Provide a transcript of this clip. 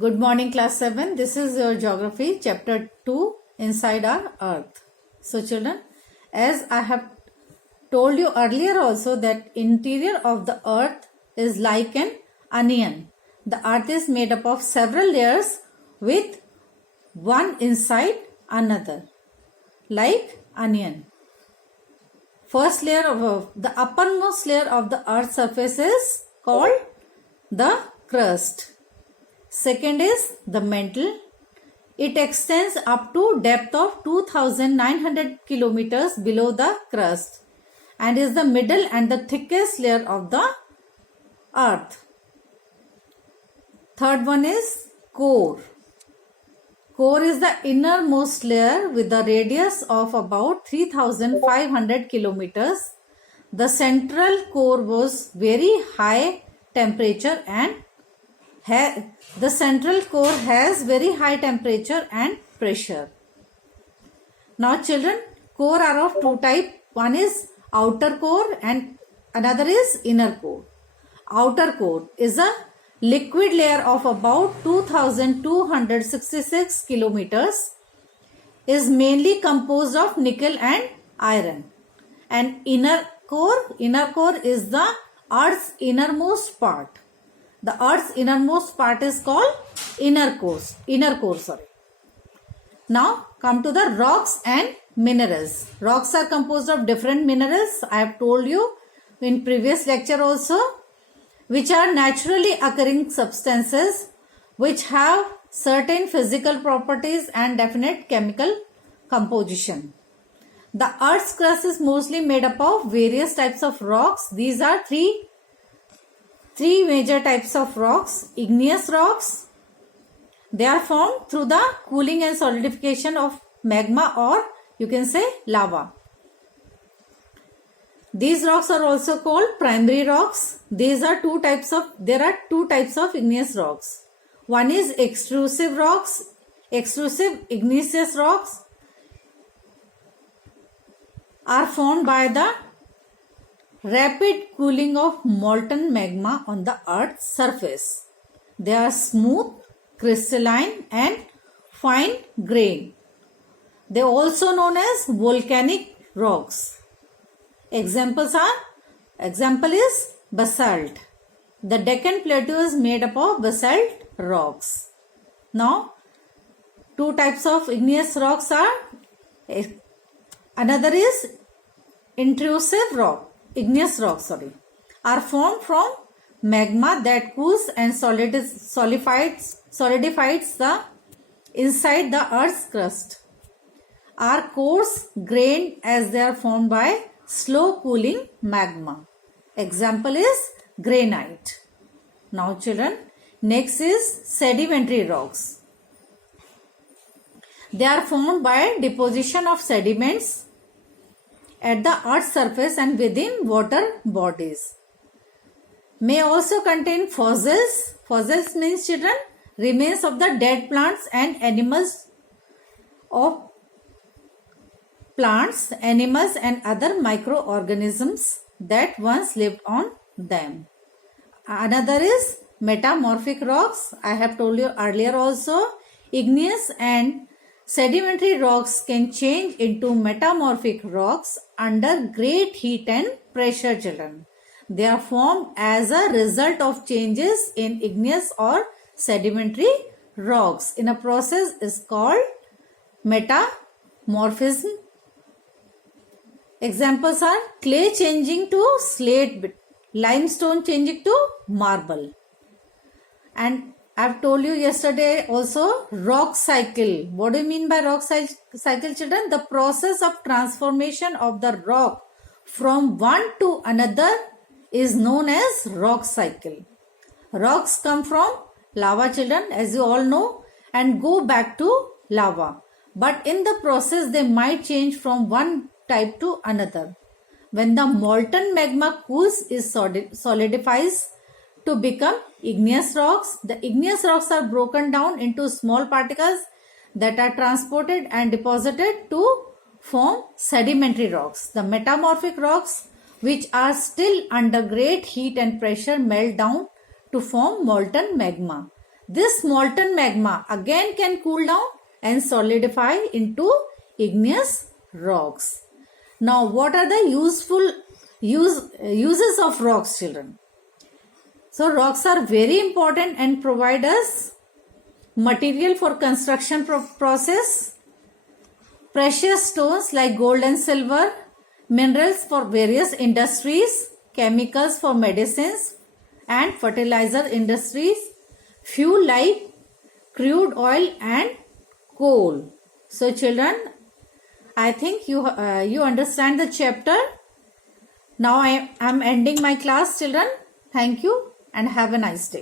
Good morning, class 7. This is your geography, chapter 2, inside our earth. So children, as I have told you earlier also that interior of the earth is like an onion. The earth is made up of several layers with one inside another, like onion. First layer of the uppermost layer of the earth's surface is called the crust. Second is the mantle. It extends up to depth of 2900 kilometers below the crust and is the middle and the thickest layer of the earth. Third one is core. Core is the innermost layer with a radius of about 3500 kilometers. The central core was very high temperature and the central core has very high temperature and pressure. Now children, core are of two types. One is outer core and another is inner core. Outer core is a liquid layer of about 2266 kilometers, is mainly composed of nickel and iron. And inner core is the earth's innermost part. The earth's innermost part is called inner core. Now come to the rocks and minerals. Rocks are composed of different minerals. I have told you in previous lecture also, which are naturally occurring substances which have certain physical properties and definite chemical composition. The earth's crust is mostly made up of various types of rocks. These are three major types of rocks. Igneous rocks. They are formed through the cooling and solidification of magma, or you can say lava. These rocks are also called primary rocks. There are two types of igneous rocks. One is extrusive rocks. Extrusive igneous rocks are formed by the rapid cooling of molten magma on the earth's surface. They are smooth, crystalline and fine grained. They are also known as volcanic rocks. Example is basalt. The Deccan Plateau is made up of basalt rocks. Now, two types of igneous rocks are, another is intrusive rock. Igneous rocks are formed from magma that cools and solidifies the inside the earth's crust. Are coarse grained as they are formed by slow cooling magma. Example is granite. Now children, next is sedimentary rocks. They are formed by deposition of sediments at the earth's surface and within water bodies. May also contain fossils. Fossils means children, remains of the dead plants and animals and other microorganisms that once lived on them. Another is metamorphic rocks. I have told you earlier also, igneous and sedimentary rocks can change into metamorphic rocks under great heat and pressure, children. They are formed as a result of changes in igneous or sedimentary rocks in a process is called metamorphism. Examples are clay changing to slate, limestone changing to marble. And I've told you yesterday also rock cycle. What do you mean by rock cycle, children? The process of transformation of the rock from one to another is known as rock cycle. Rocks come from lava, children, as you all know, and go back to lava. But in the process, they might change from one type to another. When the molten magma cools, it solidifies to become igneous rocks. The igneous rocks are broken down into small particles that are transported and deposited to form sedimentary rocks. The metamorphic rocks, which are still under great heat and pressure, melt down to form molten magma. this molten magma again can cool down and solidify into igneous rocks. Now, what are the uses of rocks, children? So, rocks are very important and provide us material for construction process, precious stones like gold and silver, minerals for various industries, chemicals for medicines and fertilizer industries, fuel like crude oil and coal. So children, I think you understand the chapter. Now I am ending my class, children. Thank you and have a nice day.